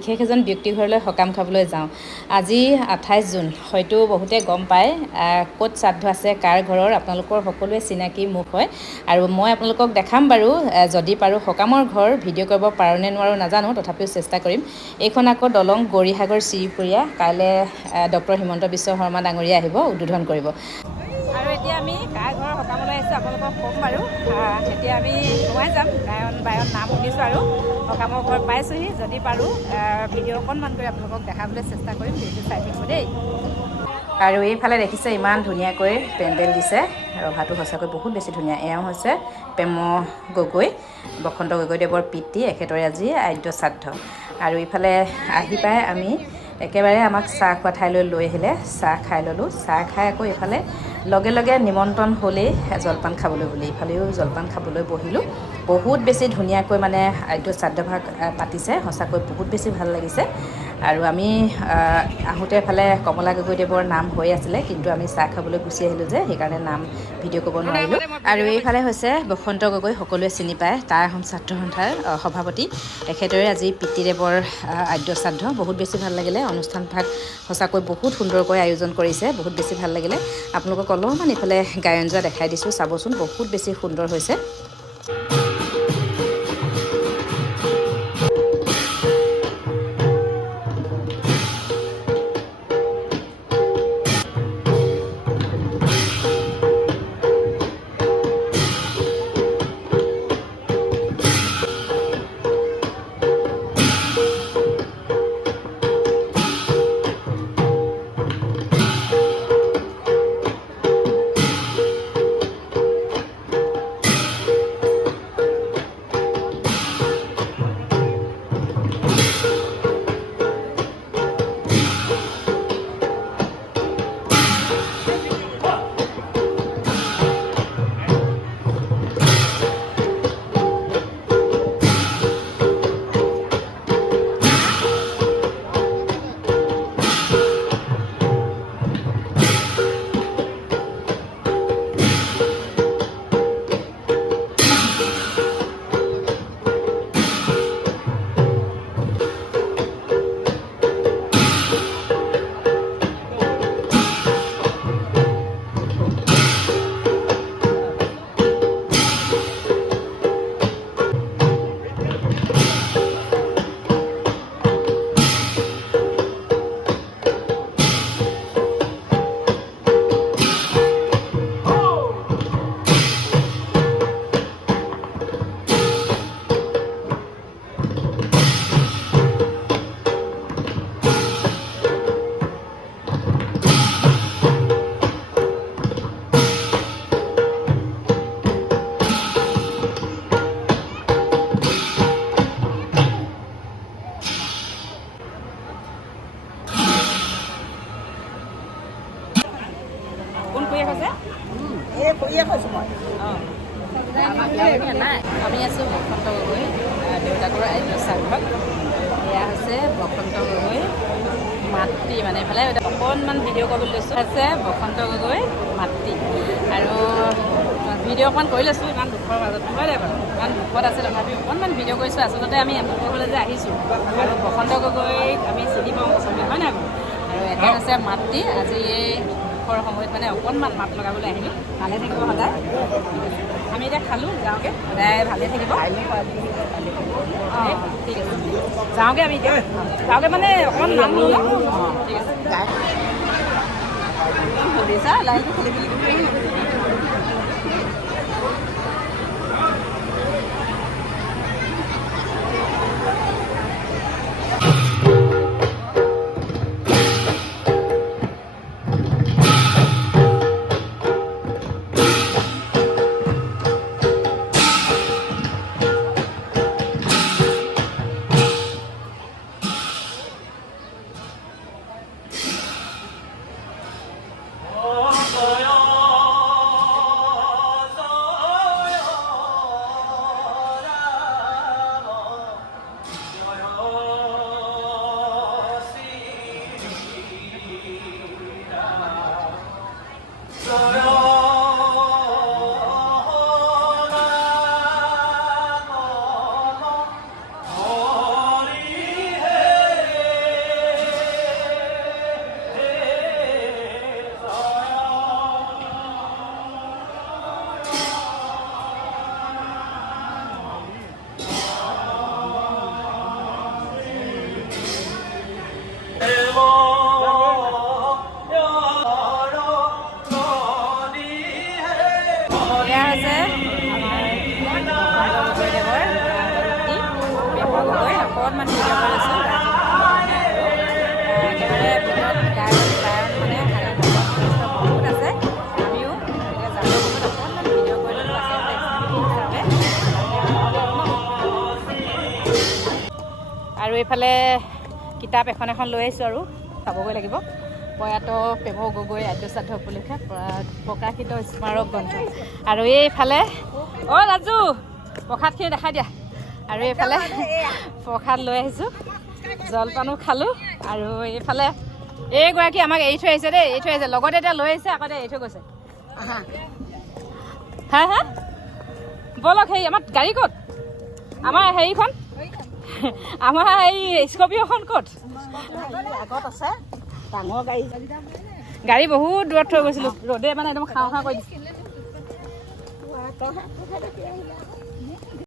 বিশেষ এজন ব্যক্তি ঘৰলৈ সকাম খাবলৈ যাওঁ। আজি 28 জুন, হয়তো বহুতে গম পায় ক'ত শ্ৰাদ্ধ আছে, কাৰ ঘৰৰ, আপোনালোকৰ সকলোৱে চিনাকি মুখ হয়। আৰু মই আপোনালোকক দেখাম বাৰু, যদি পাৰোঁ সকামৰ ঘৰ ভিডিঅ' কৰিব পাৰোঁ নে নোৱাৰোঁ নাজানো, তথাপিও চেষ্টা কৰিম। এইখন আকৌ দলং গৌৰীসাগৰ চিৰিপুৰীয়া, কাইলৈ ডক্টৰ হিমন্ত বিশ্ব শৰ্মা ডাঙৰীয়া আহিব, উদ্বোধন কৰিব। আৰু এতিয়া আমি কাৰ ঘৰৰ সকামলৈ আহিছোঁ আপোনালোকক ক'ম বাৰু। এতিয়া আমি সোমাই যাম, গায়ন বায়ন নাম শুনিছোঁ আৰু সকামৰ ঘৰ পাইছোঁহি। যদি পাৰোঁ ভিডিঅ' অকণমান কৰি আপোনালোকক দেখাবলৈ চেষ্টা কৰিম, ভিডিঅ'টো চাই থাকিব দেই। আৰু এইফালে দেখিছে ইমান ধুনীয়াকৈ পেণ্ডেল দিছে, ৰভাটো সঁচাকৈ বহুত বেছি ধুনীয়া। এওঁ হৈছে প্ৰেম গগৈ, বসন্ত গগৈদেৱৰ পিতৃ, এখেতৰে আজি আদ্য শ্ৰাদ্ধ। আৰু ইফালে আহি পাই আমি একেবাৰে আমাক চাহ খোৱা ঠাইলৈ লৈ আহিলে, চাহ খাই ল'লোঁ। চাহ খাই আকৌ এইফালে লগে লগে নিমন্ত্ৰণ হ'লেই জলপান খাবলৈ বুলি, ইফালেও জলপান খাবলৈ বহিলোঁ। বহুত বেছি ধুনীয়াকৈ মানে আদ্য শ্ৰাদ্ধভাগ পাতিছে, সঁচাকৈ বহুত বেছি ভাল লাগিছে। আৰু আমি আহোঁতে এফালে কমলা গগৈদেৱৰ নাম হৈ আছিলে, কিন্তু আমি চাহ খাবলৈ গুচি আহিলোঁ যে, সেইকাৰণে নাম ভিডিঅ' কৰিব নোৱাৰিলোঁ। আৰু এইফালে হৈছে বসন্ত গগৈ, সকলোৱে চিনি পায়, টাই আহোম ছাত্ৰ সন্থাৰ সভাপতি, তেখেতৰে আজি পিতৃদেৱৰ আদ্য শ্ৰাদ্ধ। বহুত বেছি ভাল লাগিলে, অনুষ্ঠানভাগ সঁচাকৈ বহুত সুন্দৰকৈ আয়োজন কৰিছে, বহুত বেছি ভাল লাগিলে। আপোনালোকক অলপমান ইফালে গায়ন যোৱা দেখাই দিছোঁ, চাবচোন বহুত বেছি সুন্দৰ হৈছে। কোন খুৰীয়ে কৈছে? এই খুৰীয়ে কৈছোঁ মই। নাই, আমি আছোঁ বসন্ত গগৈ, দেউতাকৰ আদ্য শ্ৰাদ্ধত। এয়া হৈছে বসন্ত গগৈ মাতৃ, মানে এইফালে অকণমান ভিডিঅ' কৰিবলৈ লৈছোঁ, আছে বসন্ত গগৈ মাতৃ। আৰু ভিডিঅ' অকণমান কৰি লৈছোঁ, ইমান দুখৰ মাজত হয় নাই বাৰু, ইমান দুখত আছে, তথাপিও অকণমান ভিডিঅ' কৰিছোঁ। আচলতে আমি এমুকৰ ঘৰলৈ যে আহিছোঁ, আৰু বসন্ত গগৈক আমি চিনি পাওঁ চবেই, হয় নাই বাৰু। আৰু এটা হৈছে মাতৃ, আজি এই সময়ত মানে অকণমান মাত লগাবলৈ আহিলোঁ। ভালে থাকিব সদায়। আমি এতিয়া খালোঁ, যাওঁগৈ, সদায় ভালে থাকিব। অঁ ঠিক আছে, যাওঁগৈ আমি এতিয়া, যাওঁগৈ মানে অকণমান নাম ল'লোঁ ন। ঠিক আছে, সুধিছা লাইনটো খুলি খুলি এইফালে কিতাপ এখন লৈ আহিছোঁ আৰু চাবগৈ লাগিব। প্ৰয়াত প্ৰেম গগৈ আদ্য শ্ৰাদ্ধ উপলক্ষে প্ৰকাশিত স্মাৰক গ্ৰন্থ। আৰু এইফালে ৰাজু প্ৰসাদখিনি দেখাই দিয়া। আৰু এইফালে প্ৰসাদ লৈ আহিছোঁ, জলপানো খালোঁ। আৰু এইফালে এইগৰাকী আমাক এৰি থৈ আহিছে দেই, এৰি থৈ আহিছে লগতে এতিয়া লৈ আহিছে, আকৌ এৰি থৈ গৈছে। হা হা ব'লক, হেৰি আমাৰ গাড়ী ক'ত? আমাৰ হেৰিখন আমাৰ এই স্কৰ্পিঅ'খন ক'ত? আগত আছে ডাঙৰ গাড়ী। গাড়ী বহুত দূৰত থৈ গৈছিলোঁ, ৰ'দে মানে একদম খাওঁ খাওঁ কৰি দিছে।